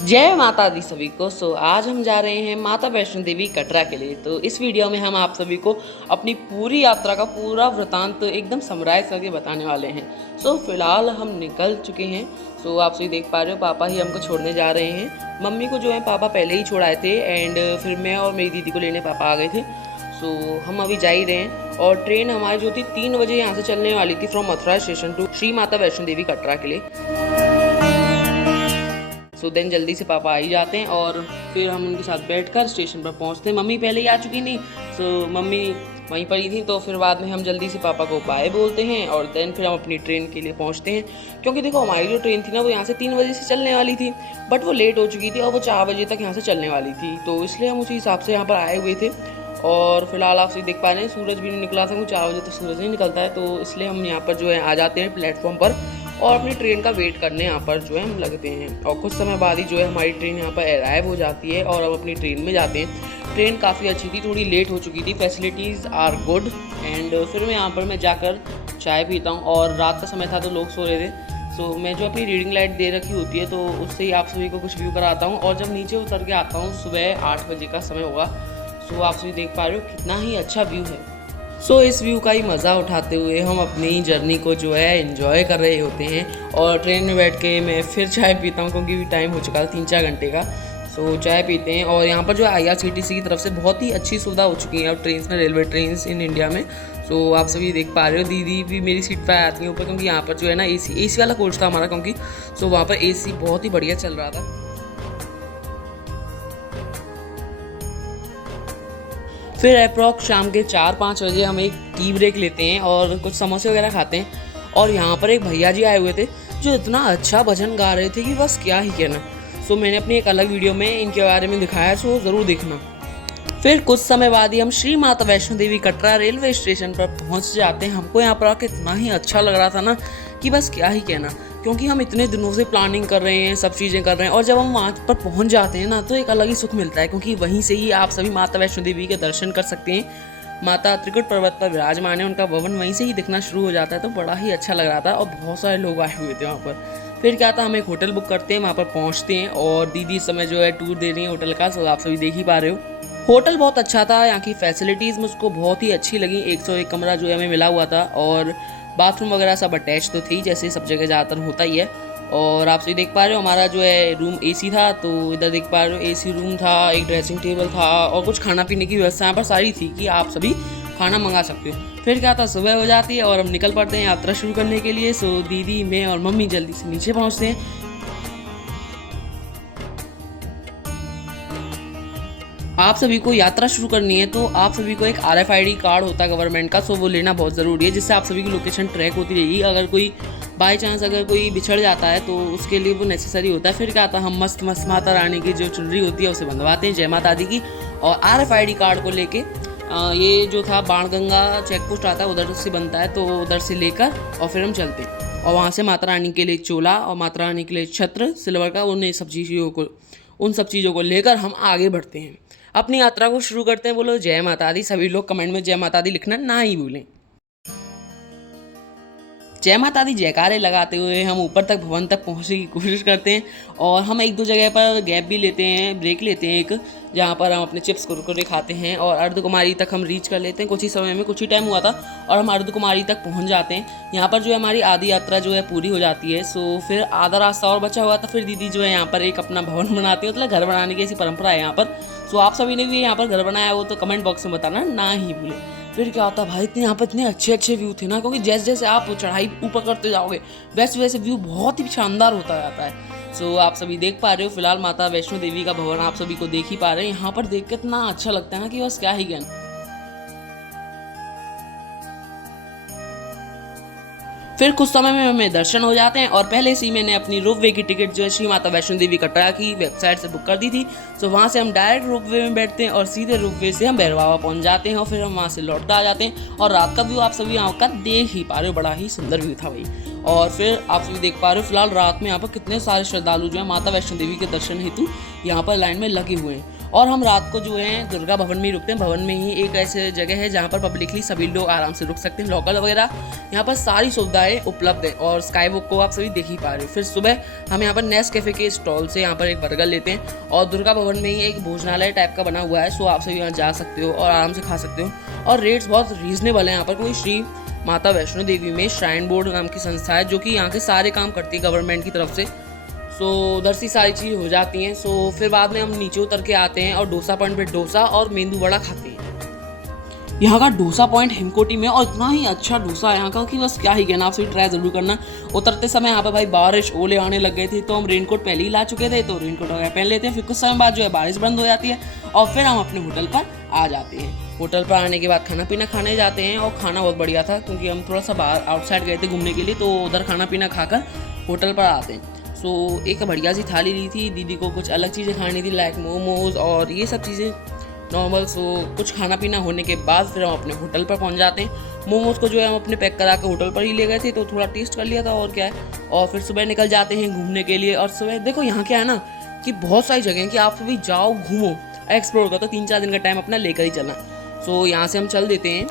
जय माता दी सभी को। आज हम जा रहे हैं माता वैष्णो देवी कटरा के लिए। तो इस वीडियो में हम आप सभी को अपनी पूरी यात्रा का पूरा वृतांत एकदम समराइज करके बताने वाले हैं। फिलहाल हम निकल चुके हैं। आप सभी देख पा रहे हो, पापा ही हमको छोड़ने जा रहे हैं। मम्मी को जो है पापा पहले ही छोड़ आए थे एंड फिर मैं और मेरी दीदी को लेने पापा आ गए थे। हम अभी जा ही रहे हैं और ट्रेन हमारी जो थी 3 बजे यहाँ से चलने वाली थी from Mathura station to Shri Mata Vaishno Devi Katra के लिए। देन जल्दी से पापा आ ही जाते हैं और फिर हम उनके साथ बैठकर स्टेशन पर पहुंचते हैं। मम्मी पहले ही आ चुकी नहीं, मम्मी वहीं पर ही थी। तो फिर बाद में हम जल्दी से पापा को बाय बोलते हैं और देन फिर हम अपनी ट्रेन के लिए पहुंचते हैं। क्योंकि देखो हमारी जो ट्रेन थी ना, वो यहाँ से 3 बजे से चलने वाली थी, बट वो लेट हो चुकी थी और वो 4 बजे तक यहाँ से चलने वाली थी। तो इसलिए हम उसी हिसाब से यहाँ पर आए हुए थे। और फिलहाल आप सभी देख पा रहे हैं सूरज भी नहीं निकला था, वो 4 बजे तक सूरज नहीं निकलता है। तो इसलिए हम यहाँ पर जो है आ जाते हैं प्लेटफॉर्म पर और अपनी ट्रेन का वेट करने यहाँ पर जो है हम लगते हैं। और कुछ समय बाद ही जो है हमारी ट्रेन यहाँ पर अराइव हो जाती है और हम अपनी ट्रेन में जाते हैं। ट्रेन काफ़ी अच्छी थी, थोड़ी लेट हो चुकी थी, फैसिलिटीज़ आर गुड। एंड फिर मैं जाकर चाय पीता हूँ और रात का समय था तो लोग सो रहे थे। मैं जो अपनी रीडिंग लाइट दे रखी होती है तो उससे ही आप सभी को कुछ व्यू कराता हूँ। और जब नीचे उतर के आता हूँ सुबह 8 बजे का समय होगा। आप सभी देख पा रहे हो कितना ही अच्छा व्यू है। इस व्यू का ही मज़ा उठाते हुए हम अपनी जर्नी को जो है एंजॉय कर रहे होते हैं। और ट्रेन में बैठ के मैं फिर चाय पीता हूँ क्योंकि टाइम हो चुका था 3-4 घंटे का। चाय पीते हैं और यहाँ पर जो IRCTC की तरफ से बहुत ही अच्छी सुविधा हो चुकी है अब ट्रेन में, रेलवे ट्रेन इन इंडिया में। आप सभी देख पा रहे हो, दीदी भी मेरी सीट पर आती है ऊपर क्योंकि यहाँ पर जो है ना AC वाला कोच था हमारा, क्योंकि वहाँ पर AC बहुत ही बढ़िया चल रहा था। फिर अप्रॉक्स शाम के 4-5 बजे हम एक टी ब्रेक लेते हैं और कुछ समोसे वगैरह खाते हैं। और यहाँ पर एक भैया जी आए हुए थे जो इतना अच्छा भजन गा रहे थे कि बस क्या ही कहना। मैंने अपनी एक अलग वीडियो में इनके बारे में दिखाया, ज़रूर देखना। फिर कुछ समय बाद ही हम श्री माता वैष्णो देवी कटरा रेलवे स्टेशन पर पहुँच जाते हैं। हमको यहाँ पर आकर इतना ही अच्छा लग रहा था ना कि बस क्या ही कहना, क्योंकि हम इतने दिनों से प्लानिंग कर रहे हैं, सब चीज़ें कर रहे हैं और जब हम वहाँ पर पहुँच जाते हैं ना तो एक अलग ही सुख मिलता है, क्योंकि वहीं से ही आप सभी माता वैष्णो देवी के दर्शन कर सकते हैं। माता त्रिकुट पर्वत पर विराजमान है, उनका भवन वहीं से ही दिखना शुरू हो जाता है। तो बड़ा ही अच्छा लग रहा था और बहुत सारे लोग आए हुए थे वहाँ पर। फिर क्या था, हम एक होटल बुक करते हैं, वहाँ पर पहुँचते हैं और दीदी इस समय जो है टूर दे रही है होटल का। आप सभी देख ही पा रहे हो। होटल बहुत अच्छा था, यहाँ की फैसिलिटीज़ मुझको बहुत ही अच्छी लगी। 101 कमरा जो है हमें मिला हुआ था और बाथरूम वगैरह सब अटैच तो थी, जैसे सब जगह ज़्यादातर होता ही है। और आप सभी देख पा रहे हो हमारा जो है रूम AC था, तो इधर देख पा रहे हो AC रूम था, एक ड्रेसिंग टेबल था और कुछ खाना पीने की व्यवस्था यहाँ पर सारी थी कि आप सभी खाना मंगा सकते हो। फिर क्या था, सुबह हो जाती है और हम निकल पड़ते हैं यात्रा शुरू करने के लिए। दीदी, मैं और मम्मी जल्दी से नीचे पहुँचते हैं। आप सभी को यात्रा शुरू करनी है तो आप सभी को एक RFID कार्ड होता है गवर्नमेंट का, वो लेना बहुत ज़रूरी है, जिससे आप सभी की लोकेशन ट्रैक होती रहेगी। अगर कोई बाई चांस अगर कोई बिछड़ जाता है तो उसके लिए वो नेसेसरी होता है। फिर क्या आता है, हम मस्त माता रानी की जो चुनरी होती है उसे बंधवाते हैं, जय माता दी की। और RFID कार्ड को लेके ये जो था बाणगंगा चेक पोस्ट आता है उधर से बनता है, तो उधर से लेकर और फिर हम चलते हैं। और वहाँ से माता रानी के लिए चोला और माता रानी के लिए छत्र सिल्वर का, उन सब चीज़ों को लेकर हम आगे बढ़ते हैं, अपनी यात्रा को शुरू करते हैं। बोलो जय माता दी। सभी लोग कमेंट में जय माता दी लिखना ना ही भूलें। जय माता दी जयकारे लगाते हुए हम ऊपर तक भवन तक पहुंचने की कोशिश करते हैं। और हम 1-2 जगह पर गैप भी लेते हैं, ब्रेक लेते हैं एक, जहाँ पर हम अपने चिप्स कुरकुरे खाते हैं। और अर्धकुमारी तक हम रीच कर लेते हैं, कुछ ही समय में, कुछ ही टाइम हुआ था और हम अर्धकुमारी तक पहुँच जाते हैं। यहाँ पर जो है हमारी आधी यात्रा जो है पूरी हो जाती है। फिर आधा रास्ता और बचा हुआ था। फिर दीदी जो है यहाँ पर एक अपना भवन बनाती है, मतलब घर बनाने की ऐसी परंपरा है यहाँ पर। आप सभी ने भी यहाँ पर घर बनाया हो तो कमेंट बॉक्स में बताना ना ही भूलें। फिर क्या होता भाई, यहाँ पर इतने अच्छे व्यू थे ना, क्योंकि जैसे जैसे आप चढ़ाई ऊपर करते जाओगे वैसे वैसे व्यू बहुत ही शानदार होता जाता है। आप सभी देख पा रहे हो, फिलहाल माता वैष्णो देवी का भवन आप सभी को देख ही पा रहे हैं। यहाँ पर देख के इतना अच्छा लगता है ना कि बस क्या ही कहना। फिर कुछ समय में हमें दर्शन हो जाते हैं और पहले से ही मैंने अपनी रोपवे की टिकट जो है श्री माता वैष्णो देवी कटरा की वेबसाइट से बुक कर दी थी। वहाँ से हम डायरेक्ट रोपवे में बैठते हैं और सीधे रोपवे से हम भैरवावा पहुँच जाते हैं और फिर हम वहाँ से लौटकर आ जाते हैं। और रात का व्यू आप सभी यहाँ का देख ही पा रहे हो, बड़ा ही सुंदर व्यू था भाई। और फिर आप सभी देख पा रहे हो, फिलहाल रात में यहाँ पर कितने सारे श्रद्धालु जो है माता वैष्णो देवी के दर्शन हेतु यहाँ पर लाइन में लगे हुए हैं। और हम रात को जो है दुर्गा भवन में ही रुकते हैं। भवन में ही एक ऐसी जगह है जहाँ पर पब्लिकली सभी लोग आराम से रुक सकते हैं, लॉकर वगैरह यहाँ पर सारी सुविधाएं उपलब्ध है। और स्काई वॉक को आप सभी देख ही पा रहे हो। फिर सुबह हम यहाँ पर नेस्कैफे के स्टॉल से यहाँ पर एक बर्गर लेते हैं और दुर्गा भवन में ही एक भोजनालय टाइप का बना हुआ है, सो आप सभी यहाँ जा सकते हो और आराम से खा सकते हो। और रेट्स बहुत रीजनेबल है यहाँ पर, क्योंकि श्री माता वैष्णो देवी में श्राइन बोर्ड नाम की संस्था है जो कि यहाँ के सारे काम करती है गवर्नमेंट की तरफ से। सो उधर से सारी चीज़ हो जाती हैं। सो फिर बाद में हम नीचे उतर के आते हैं और डोसा पॉइंट पे डोसा और मेंदू वड़ा खाते हैं। यहाँ का डोसा पॉइंट हिमकोटी में, और इतना ही अच्छा डोसा है यहाँ का कि बस क्या ही कहना, आप सभी ट्राई जरूर करना। उतरते समय यहाँ पे भाई बारिश ओले आने लग गए थे, तो हम रेनकोट पहले ही ला चुके थे, तो रेनकोट वगैरह पहन लेते हैं। फिर कुछ समय बाद जो है बारिश बंद हो जाती है और फिर हम अपने होटल पर आ जाते हैं। होटल पर आने के बाद खाना पीना खाने जाते हैं और खाना बहुत बढ़िया था, क्योंकि हम थोड़ा सा बाहर आउटसाइड गए थे घूमने के लिए, तो उधर खाना पीना खाकर होटल पर आते हैं। सो एक बढ़िया सी थाली ली थी, दीदी को कुछ अलग चीज़ें खानी थी लाइक मोमोज और ये सब चीज़ें नॉर्मल। सो कुछ खाना पीना होने के बाद फिर हम अपने होटल पर पहुंच जाते हैं। मोमोज को जो है हम अपने पैक करा के होटल पर ही ले गए थे, तो थोड़ा टेस्ट कर लिया था और क्या है। और फिर सुबह निकल जाते हैं घूमने के लिए। और सुबह देखो यहाँ क्या है ना कि बहुत सारी जगह हैं कि आप भी जाओ घूमो एक्सप्लोर करो, तो 3-4 दिन का टाइम अपना लेकर ही चलना। सो यहाँ से हम चल देते हैं।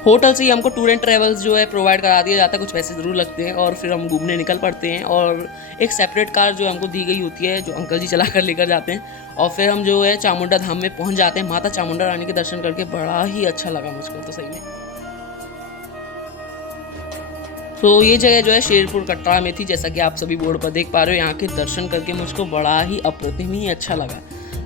होटल से ही हमको टूर एंड ट्रेवल्स जो है प्रोवाइड करा दिया जाता है, कुछ पैसे ज़रूर लगते हैं और फिर हम घूमने निकल पड़ते हैं। और एक सेपरेट कार जो हमको दी गई होती है, जो अंकल जी चला कर लेकर जाते हैं। और फिर हम जो है चामुंडा धाम में पहुंच जाते हैं। माता चामुंडा रानी के दर्शन करके बड़ा ही अच्छा लगा मुझको तो सही में। तो ये जगह जो है शेरपुर कटरा में थी, जैसा कि आप सभी बोर्ड पर देख पा रहे हो। यहाँ के दर्शन करके मुझको बड़ा ही अप्रतिम ही अच्छा लगा।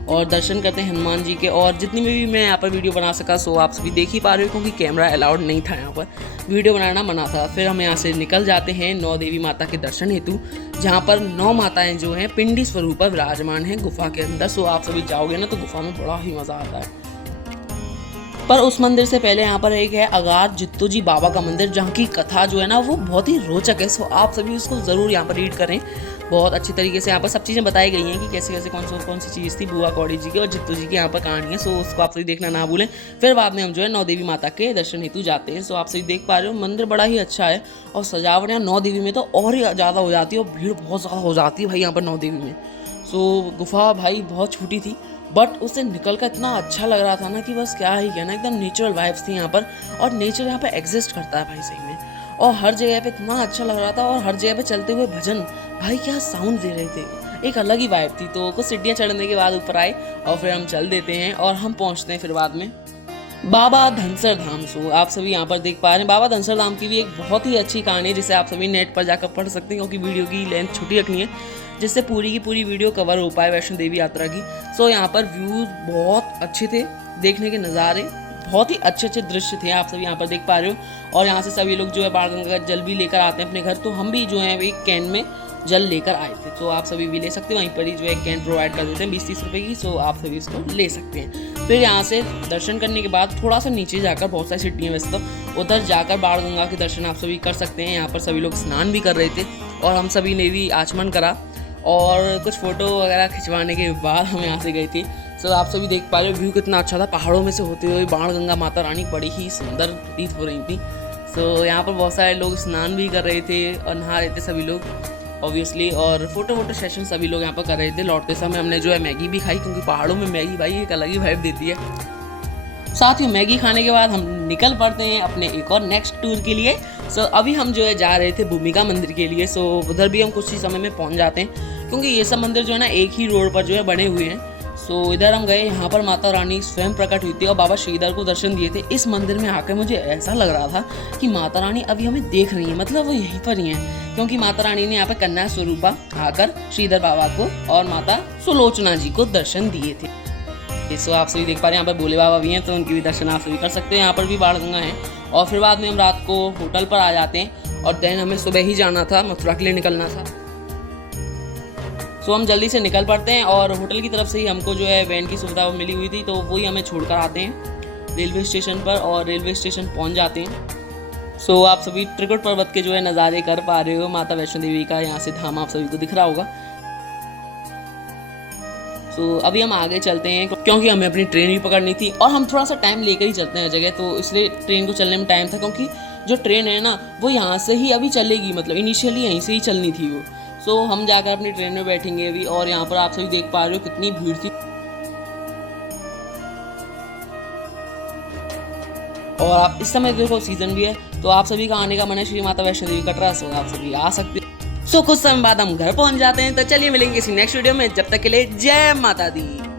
और दर्शन करते हैं हनुमान जी के, और जितनी में भी मैं यहाँ पर वीडियो बना सका सो आप सभी देख ही पा रहे हो, क्योंकि कैमरा अलाउड नहीं था, यहाँ पर वीडियो बनाना मना था। फिर हम यहाँ से निकल जाते हैं 9 देवी माता के दर्शन हेतु, जहाँ पर 9 माताएं जो हैं पिंडी स्वरूप पर विराजमान हैं गुफा के अंदर। सो आप सभी जाओगे ना तो गुफा में बड़ा ही मज़ा आता है। पर उस मंदिर से पहले यहाँ पर एक है अगार जित्तू जी बाबा का मंदिर, जहाँ की कथा जो है ना वो बहुत ही रोचक है। सो आप सभी उसको ज़रूर यहाँ पर रीड करें। बहुत अच्छी तरीके से यहाँ पर सब चीज़ें बताई गई हैं कि कैसे कैसे कौन सी चीज़ थी बुआ कौड़ी जी की और जित्तू जी की यहाँ पर कहानी है। सो उसको आप सभी देखना ना भूलें। फिर बाद में हम जो है 9 देवी माता के दर्शन हेतु जाते हैं। सो आप सभी देख पा रहे हो मंदिर बड़ा ही अच्छा है, और सजावट यहाँ 9 देवी में तो और ही ज़्यादा हो जाती है, और भीड़ बहुत ज़्यादा हो जाती है भाई यहाँ पर 9 देवी में। सो गुफा भाई बहुत छोटी थी, बट उससे निकल कर इतना अच्छा लग रहा था ना कि बस क्या ही कहना, एकदम नेचुरल वाइब्स थी यहाँ पर। और नेचर यहाँ पे एग्जिस्ट करता है भाई सही में। और हर जगह पे इतना अच्छा लग रहा था, और हर जगह पे चलते हुए भजन भाई क्या साउंड दे रहे थे, एक अलग ही वाइब थी। तो कुछ सीढ़ियाँ चढ़ने के बाद ऊपर आए और फिर हम चल देते हैं और हम पहुँचते हैं फिर बाद में बाबा धनसर धाम। सो आप सभी यहाँ पर देख पा रहे हैं बाबा धनसर धाम की भी एक बहुत ही अच्छी कहानी है, जिसे आप सभी नेट पर जाकर पढ़ सकते हैं, क्योंकि वीडियो की लेंथ छोटी रखनी है जिससे पूरी की पूरी वीडियो कवर हो पाए वैष्णो देवी यात्रा की। सो यहाँ पर व्यूज़ बहुत अच्छे थे, देखने के नज़ारे बहुत ही अच्छे अच्छे दृश्य थे, आप सभी यहाँ पर देख पा रहे हो। और यहाँ से सभी लोग जो है बाण गंगा का जल भी लेकर आते हैं अपने घर, तो हम भी जो है एक कैन में जल लेकर आए थे। तो आप सभी भी ले सकते हो, वहीं पर ही जो है कैन प्रोवाइड कर देते हैं 20-30 रुपये की। सो आप सभी इसको ले सकते हैं। फिर यहाँ से दर्शन करने के बाद थोड़ा सा नीचे जाकर, बहुत सारी सीढ़ियाँ वैसे तो, उधर जाकर बाण गंगा के दर्शन आप सभी कर सकते हैं। यहाँ पर सभी लोग स्नान भी कर रहे थे और हम सभी ने भी आचमन करा और कुछ फ़ोटो वगैरह खिंचवाने के बाद हम यहाँ से गए थे। सो आप सभी देख पा रहे हो व्यू कितना अच्छा था, पहाड़ों में से होते हुए बाण गंगा माता रानी बड़ी ही सुंदर प्रतीत हो रही थी। सो यहाँ पर बहुत सारे लोग स्नान भी कर रहे थे और नहा रहे थे सभी लोग ऑब्वियसली, और फोटो सेशन सभी लोग यहाँ पर कर रहे थे। लौटते समय हमने जो है मैगी भी खाई, क्योंकि पहाड़ों में मैगी भाई एक अलग ही वाइब देती है। साथ ही मैगी खाने के बाद हम निकल पड़ते हैं अपने एक और नेक्स्ट टूर के लिए। सो अभी हम जो है जा रहे थे भूमिका मंदिर के लिए। सो उधर भी हम कुछ ही समय में पहुंच जाते हैं, क्योंकि ये सब मंदिर जो है ना एक ही रोड पर जो है बने हुए हैं। सो इधर हम गए, यहाँ पर माता रानी स्वयं प्रकट हुई थी और बाबा श्रीधर को दर्शन दिए थे। इस मंदिर में आकर मुझे ऐसा लग रहा था कि माता रानी अभी हमें देख रही है, मतलब वो यहीं पर ही है, क्योंकि माता रानी ने यहाँ पर कन्या स्वरूपा आकर श्रीधर बाबा को और माता सुलोचना जी को दर्शन दिए थे। सो आप सभी देख पा रहे हैं यहाँ पर भोले बाबा भी हैं, तो उनकी भी दर्शन आप सभी कर सकते हैं। यहाँ पर भी बाण गंगा है। और फिर बाद में हम रात को होटल पर आ जाते हैं, और देन हमें सुबह ही जाना था, मथुरा के लिए निकलना था। सो हम जल्दी से निकल पड़ते हैं, और होटल की तरफ से ही हमको जो है वैन की सुविधा मिली हुई थी, तो वही हमें छोड़कर आते हैं रेलवे स्टेशन पर, और रेलवे स्टेशन पहुंच जाते हैं। सो आप सभी त्रिकुट पर्वत के जो है नज़ारे कर पा रहे हो, माता वैष्णो देवी का यहाँ से धाम आप सभी को दिख रहा होगा। सो अभी हम आगे चलते हैं, क्योंकि हमें अपनी ट्रेन भी पकड़नी थी, और हम थोड़ा सा टाइम लेकर ही चलते हैं जगह, तो इसलिए ट्रेन को चलने में टाइम था, क्योंकि जो ट्रेन है ना वो यहाँ से ही अभी चलेगी, मतलब इनिशियली यहीं से ही चलनी थी वो। सो हम जाकर अपनी ट्रेन में बैठेंगे अभी, और यहाँ पर आप सभी देख पा रहे हो कितनी भीड़ थी। और आप इस समय देखो सीजन भी है, तो आप सभी का आने का मन है श्री माता वैष्णो देवी कटरा, सो आप सभी आ सकते हो। सो कुछ समय बाद हम घर पहुंच जाते हैं। तो चलिए मिलेंगे किसी नेक्स्ट वीडियो में, जब तक के लिए जय माता दी।